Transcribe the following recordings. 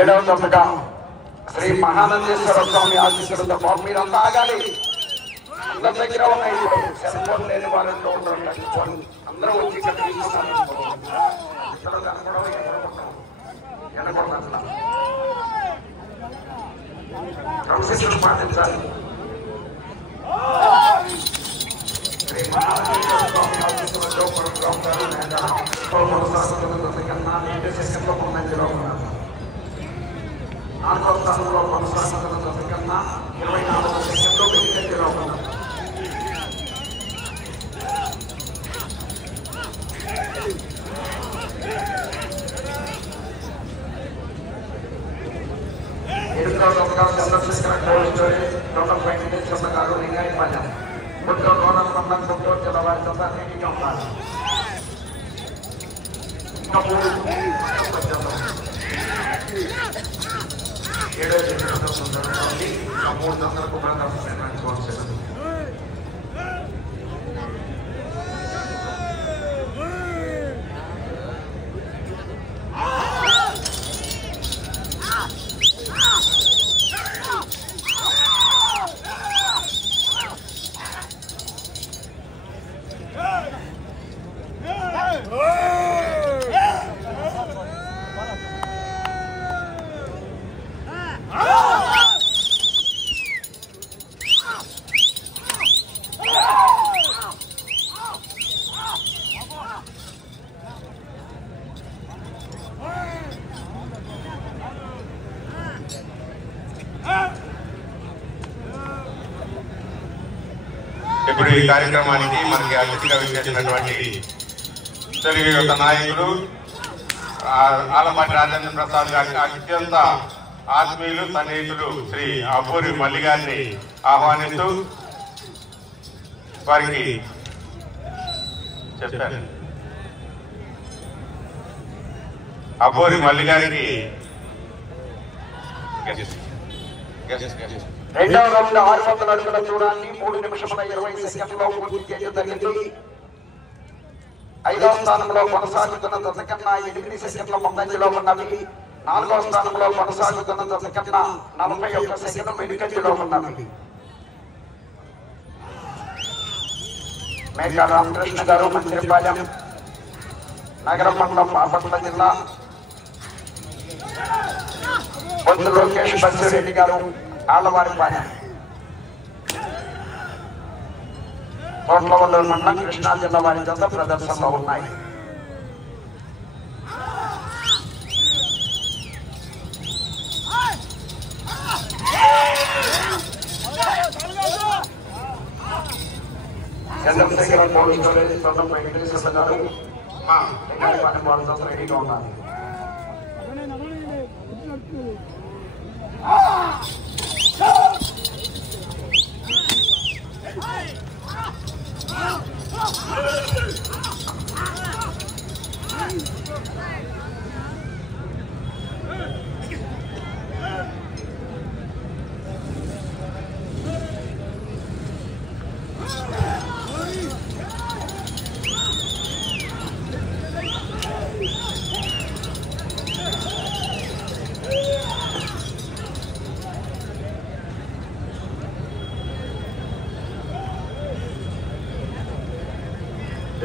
7వ దశగా శ్రీ మహానందేశ్వర స్వామి ఆశీస్సులతో మీరంతా ఆగాలి. అందరి దగ్గర ఉన్నాయి. సెల్ ఫోన్ లేని వాళ్ళంలో ఉంటారు. అందరూ వచ్చి ఇక్కడ తీసుకున్నారు. ఇక్కడ కనపడవు, వెనకూడదు. క్రమశిక్షణ పాటించాలి. శ్రీ మహానందేశ్వర స్వామి ఆశీస్సులతో పరశురామ గారు కన్నా 2 సెకండ్ల ముందంజలో ఉన్నారు. 4వ స్థానంలో కొనసాగుతున్న కన్నా 24 సెకండ్లు వెనుకంజలో ఉన్నారు. Chandrasekhara cold storage total Venkateswara garu Lingayapalem Guntur Konala మండలం గుంటూరు జిల్లా వారి చెంత రెడీగా ఉన్నారు. ఏడో జరుగుతుంది. 3 గంటలకు ప్రదర్శన. ఇప్పుడు ఈ కార్యక్రమానికి మనకి అతిథిగా విచ్చేసినటువంటి తెలుగు యువత నాయకులు ఆలపాటి రాజేంద్ర ప్రసాద్ గారికి అత్యంత ఆత్మీయులు సన్నిహితులు శ్రీ అబ్బూరి మల్లి గారిని ఆహ్వానిస్తూ వారికి చెప్పారు. అబ్బూరి మల్లి గారికి రెండవ రౌండ్ 600 అడుగుల దూరాన్ని 3 నిమిషముల 20 సెకండ్లలో పూర్తి చేయడం జరిగింది. 5వ స్థానంలో కొనసాగుతున్న దశ కన్నా 8 సెకండ్ల ముందంజలో ఉన్నవి. 4వ స్థానంలో కొనసాగుతున్న దశ కన్నా 41 సెకండ్ల వెనుకంజలో ఉన్నవి. మేకా రామకృష్ణ గారు మంత్రిపాలెం నగర మండలం బాపట్ల జిల్లా. బొద్దు లోకేష్ బస్సిరెడ్డి గారు ఆళ్లవారిపాలెం కోట్లవల్లూరు మండలం కృష్ణా జిల్లా వారి జత ప్రదర్శనలో ఉన్నాయి. Chandrasekhara cold storage total Venkateswara garu Lingayapalem వారి జత రెడీగా ఉన్నారు.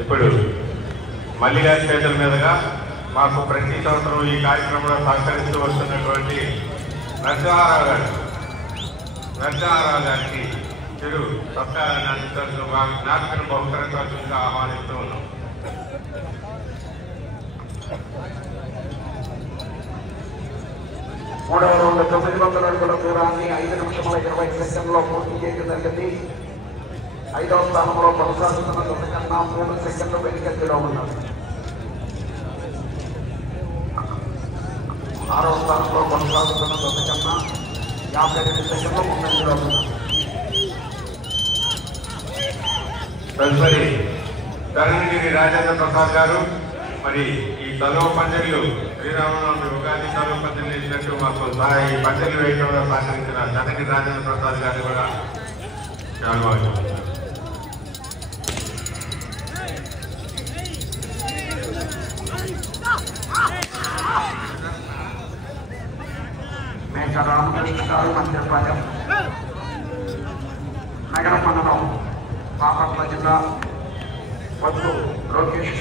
ఇప్పుడు మల్లి గారి చేతుల మీదుగా మాకు ప్రతి సంవత్సరం ఈ కార్యక్రమంలో సహకరిస్తూ వస్తున్నటువంటి నరసింహారావు గారికి చిరు సత్కారాన్ని అందించాల్సిన జ్ఞాపికను బహుకరించాల్సిందిగా ఆహ్వానిస్తూ ఉన్నాం. మూడవ రౌండ్ 900 అడుగుల దూరాన్ని 5 నిమిషముల 20 సెకండ్లలో పూర్తి చేయడం జరిగింది. 5వ స్థానంలో కొనసాగుతున్న దశ కన్నా 3 సెకండ్లు వెనుకంజలో ఉన్నారు. 6వ స్థానంలో కొనసాగుతున్న దశ కన్నా 52 సెకండ్లు ముందంజలో ఉన్నారు. తదుపరి ధరణగిరి రాజేంద్ర ప్రసాద్ గారు మరి ఈ తలువ పందిళ్ళు శ్రీరామనవమి ఉగాది తలువ పందిళ్ళు వేసినట్టు మాకు ఈ పందిళ్ళు వేయడంలో సహకరించిన ధరణగిరి రాజేంద్ర ప్రసాద్ గారు కూడా చాలా మేక రామకృష్ణ గారు మంత్రిపాలెం నగర మండలం బాపట్ల జిల్లా వద్దు లోకేష్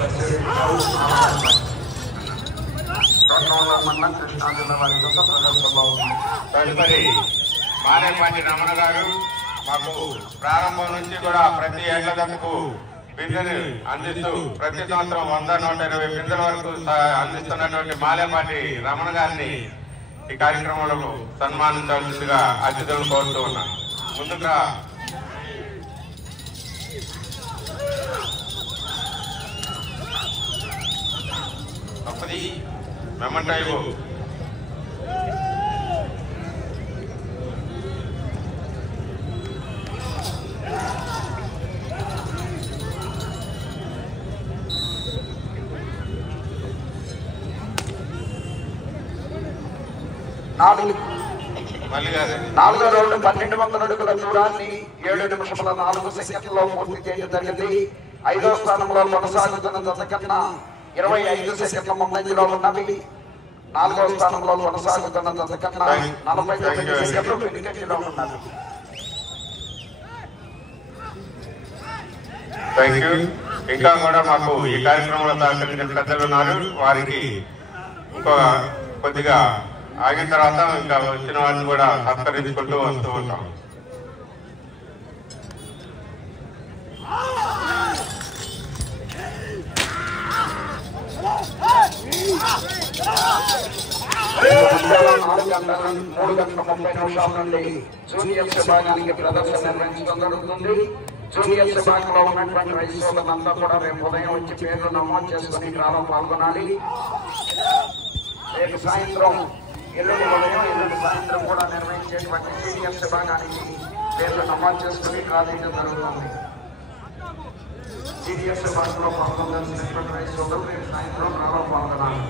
మండలం కృష్ణా జిల్లా వారి యొక్క ప్రదర్శనలో ఉంది. తదుపరి మారేపాటి రమణ గారు మాకు ప్రారంభం నుంచి కూడా ప్రతి ఏళ్ల దశకు బిందెను అందిస్తూ ప్రతి సంవత్సరం 100-120 బిందెల వరకు అందిస్తున్నటువంటి మాలేపాటి రమణ గారిని ఈ కార్యక్రమంలో సన్మానించాల్సిందిగా అతిథులను కోరుతూ ఉన్నాను. ముందుగా తప్పది మెమంటైవు నాలుగో రౌండ్ 1200 అడుగుల దూరాన్ని 7 నిమిషముల 4 సెకండ్లలో పూర్తి చేయడం జరిగింది. 5వ స్థానంలో కొనసాగుతున్న జత కన్నా 25 సెకండ్ల ముందంజలో ఉన్నవి. 4వ స్థానంలో కొనసాగుతున్న జత కన్నా 49 సెకండ్లు వెనుకంజలో ఉన్నవి. ఇంకా కూడా మాకు ఈ కార్యక్రమంలో సహకరించిన పెద్దలు ఉన్నారు. వారికి ఇంకో కొద్దిగా ఆగిన తర్వాత ఇంకా వచ్చిన వారిని కూడా సత్కరించుకుంటూ వస్తూ ఉంటాం. జూనియర్ విభాగానికి ప్రదర్శన నిర్వహించడం జరుగుతుంది. జూనియర్ విభాగంలో ఉన్నటువంటి రైతులంతా కూడా రేపు ఉదయం వచ్చి పేర్లు నమోదు చేసుకుని గ్రామం పాల్గొనాలి. రేపు సాయంత్రం ఎల్లుండి ఉదయం ఎల్లుండి సాయంత్రం కూడా నిర్వహించేటువంటి సీనియర్ విభాగానికి పేర్లు నమోదు చేసుకుని ప్రాధాన్యత జరుగుతుంది. సీనియర్ విభాగంలో పాల్గొనాల్సినటువంటి రైతులు రేపు సాయంత్రం గ్రామం పాల్గొనాలి.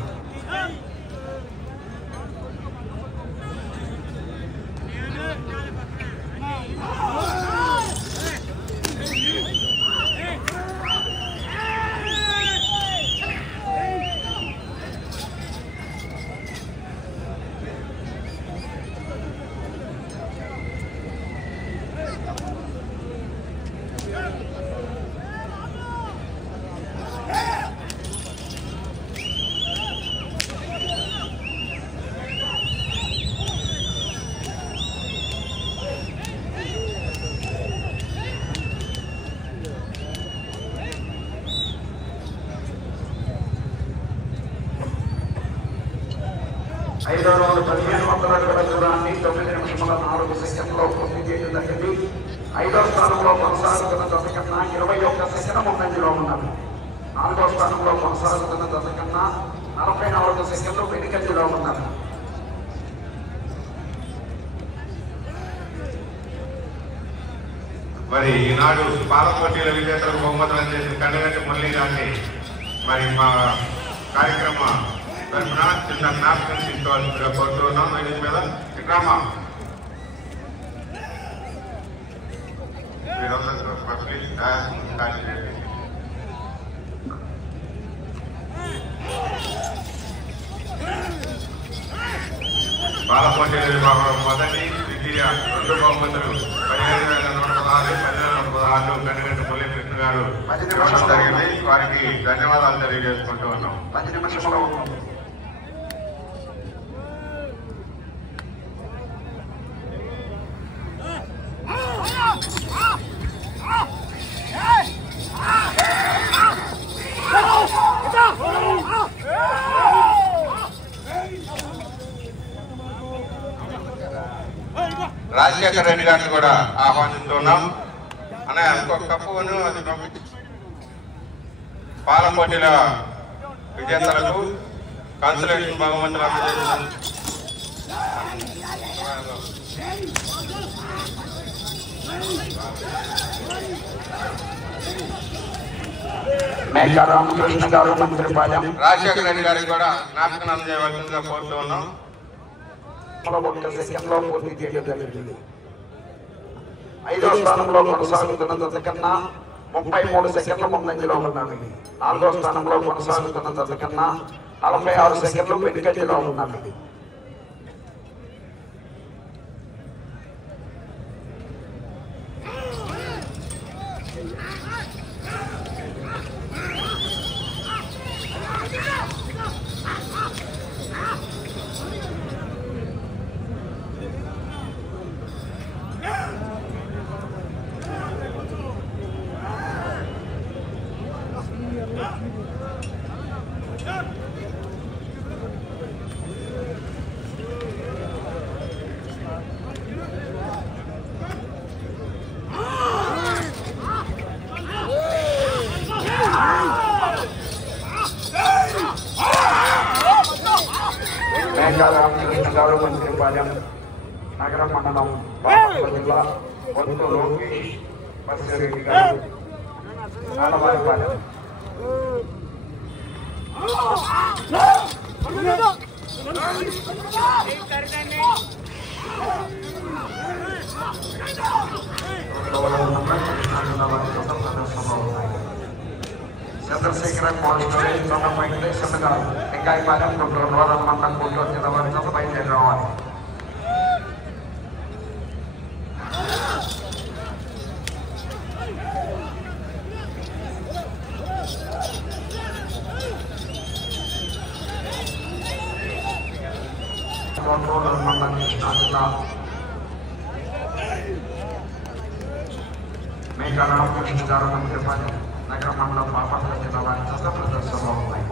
ఐదో రౌండ్ 1500 అడుగుల దూరాన్ని 9 నిమిషముల 4 సెకండ్లో పూర్తి చేయడం జరిగింది. 5వ స్థానంలో కొనసాగుతున్న జత కన్నా 21 సెకండ్ ముందంజలో ఉన్నారు. 4వ స్థానంలో కొనసాగుతున్న జత కన్నా 44 సెకండ్లు వెనుకంజలో ఉన్నారు. మరి ఈనాడు పాల పోటీల విజేతలకు బహుమతులు అందించిన కండగంటి మురళీ గారిని మరి మా కార్యక్రమ తరఫున చిన్న జ్ఞాపకం తీసుకోవాల్సిందిగా కోరుతూ ఉన్నాం. వేదిక మీద విక్రమ బాల పోటీల విభాగంలో మొదటి ద్వితీయ 2 బహుమతులు 17,116 కండగంటి మురళీ కృష్ణ గారు జరిగింది. వారికి ధన్యవాదాలు తెలియజేసుకుంటూ ఉన్నాం. 10 నిమిషంలో రాజశేఖర రెడ్డి గారిని కూడా ఆహ్వానిస్తున్నాం. అనే ఇంకొక కప్పును అది పంపించి పాల పోటీల విజేతలకు కన్సలేషన్ బహుమతులు అందజేస్తున్నాం. మేక రామకృష్ణ గారు మంత్రిపాలెం రాజశేఖర రెడ్డి గారికి కూడా జ్ఞాపకం అందజేయవలసిందిగా కోరుతూ ఉన్నాం. 1 సెకండ్లో పూర్తి చేయడం జరిగింది. 5వ స్థానంలో కొనసాగుతున్న జత కన్నా 33 సెకండ్ల ముందంజలో ఉన్నవి. 4వ స్థానంలో కొనసాగుతున్న జత కన్నా 46 సెకండ్లు వెనుకంజలో ఉన్నవి. రామకృష్ణ గారు మంత్రిపాలెం నగర మండలం బాపట్ల జిల్లా పొత్తు లోకేష్ బస్రెడ్డి గారు ఆడవారిపాలెం చంద్రశేఖర వెంకటేశ్వర గారు వెంకాయపాలెం గుంటూరు రూరల్ మండలం గుంటూరు జిల్లా వారి బయలుదేరి రావాలి. రూరల్ మండలం కృష్ణా జిల్లా మేఘా రామకృష్ణ గారు మంత్రిపాలెం నగర మండలం బాపట్ల జిల్లా వారి ప్రదర్శనలో ఉన్నాయి.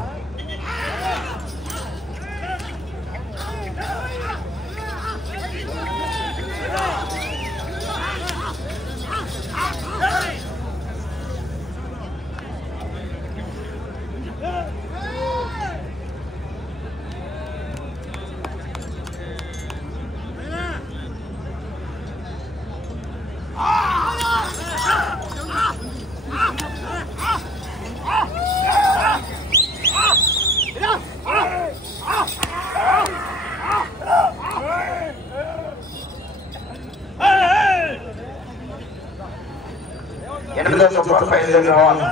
ఎనిమిదో సూపర్ బయలుదేరి రావాలి.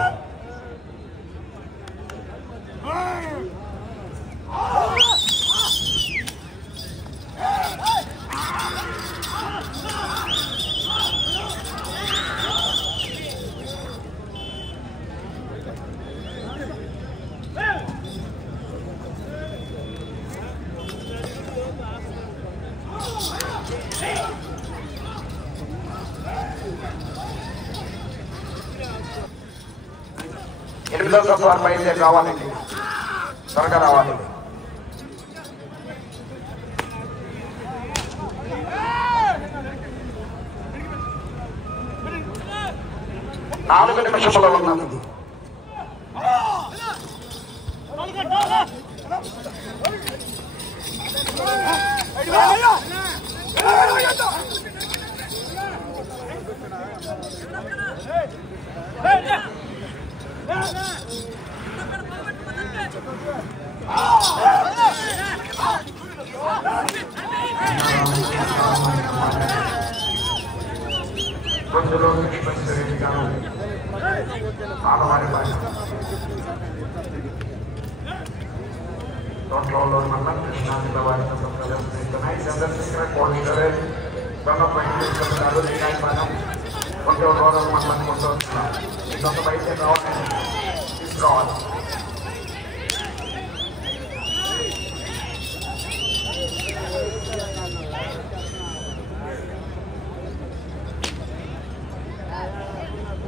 ఎనిమిదో సూపర్ బయలుదేరి రావాలండి, త్వరగా రావాలి. నాలుగు నిమిషంలో ఉన్నది. తోటలో మండలం కృష్ణా జిల్లా వారి ప్రదర్శిస్తున్నాయి. చంద్రశేఖర కోడిగారు గారు వికాయపాలెం గుంటూరు రూరల్ మండలం గుంటూరు జిల్లా బయట రావాలని తీసుకోవాలి.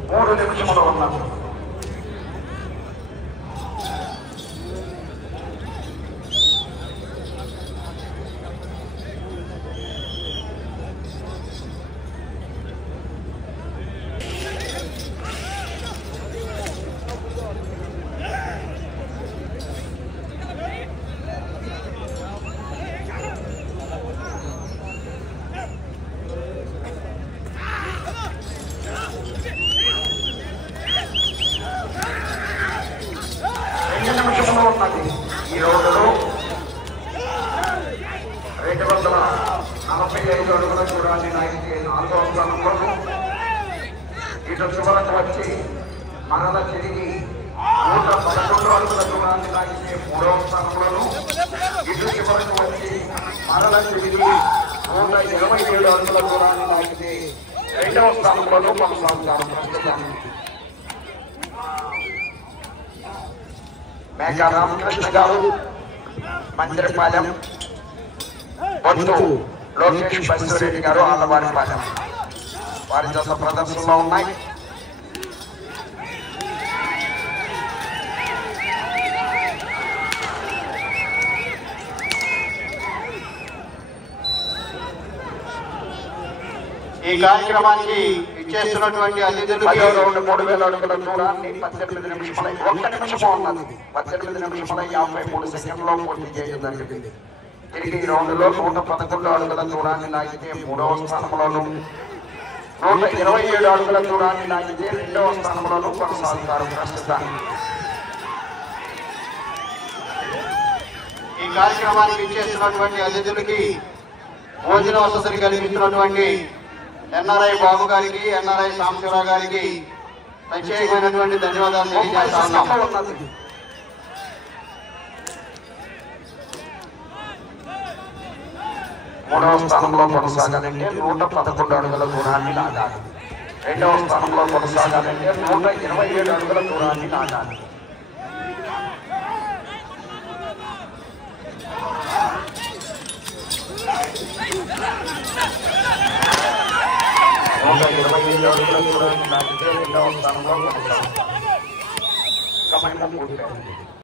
మూడు నిమిషంలో ఉన్నారు. ఈ రోజులో 245 అడుగుల దూరాన్ని లాగితే 4వ స్థానంలోను, ఇటు చివరకు వచ్చి మరల తిరిగి 111 అడుగుల దూరాన్ని లాగితే 3వ స్థానంలోను, ఇటు చివరకు వచ్చి మరల తిరిగి 127 అడుగుల దూరాన్ని లాగితే రెండవ స్థానంలోనూ కొనసాగుతారు ప్రస్తుతానికి. మేఘా రామకృష్ణ గారు, మందిరపాలెం, బొట్టు లోకేష్ బస్సురెడ్డి గారు, ఆలవారిపాలెం వారి జత ప్రదర్శనలో ఉన్నాయి. ఈ కార్యక్రమానికి ఇచ్చేస్తున్నటువంటి అతిథులు 3000 అడుగుల దూరాన్ని 18 నిమిషముల 1 నిమిషం ఉన్నది. 18 నిమిషముల 53 సెకండ్లో పూర్తి చేయడం జరిగింది. తిరిగి ఈ రౌండ్లో 111 అడుగుల దూరాన్ని లాగితే 3వ స్థానంలోను, 127 అడుగుల దూరాన్ని లాగితే 2వ స్థానంలోనూ కొనసాగుతారు ప్రస్తుతానికి. ఈ కార్యక్రమానికి ఇచ్చేస్తున్నటువంటి అతిథులకి భోజన వసతులు కల్పిస్తున్నటువంటి ఎన్ఆర్ఐ బాబు గారికి, ఎన్ఆర్ఐ సాంబశివరావు గారికి ప్రత్యేకమైనటువంటి ధన్యవాదాలు తెలియజేస్తా ఉన్నాం. 3వ స్థానంలో కొనసాగాలంటే 111 అడుగుల దూరాన్ని లాగాలి. 2వ స్థానంలో కొనసాగాలంటే 127 అడుగుల దూరాన్ని లాగాలి. అడుగుల దూరాన్ని లాగితే 2వ స్థానంలో కొనసాగుతారు. సమయం పూర్తయింది.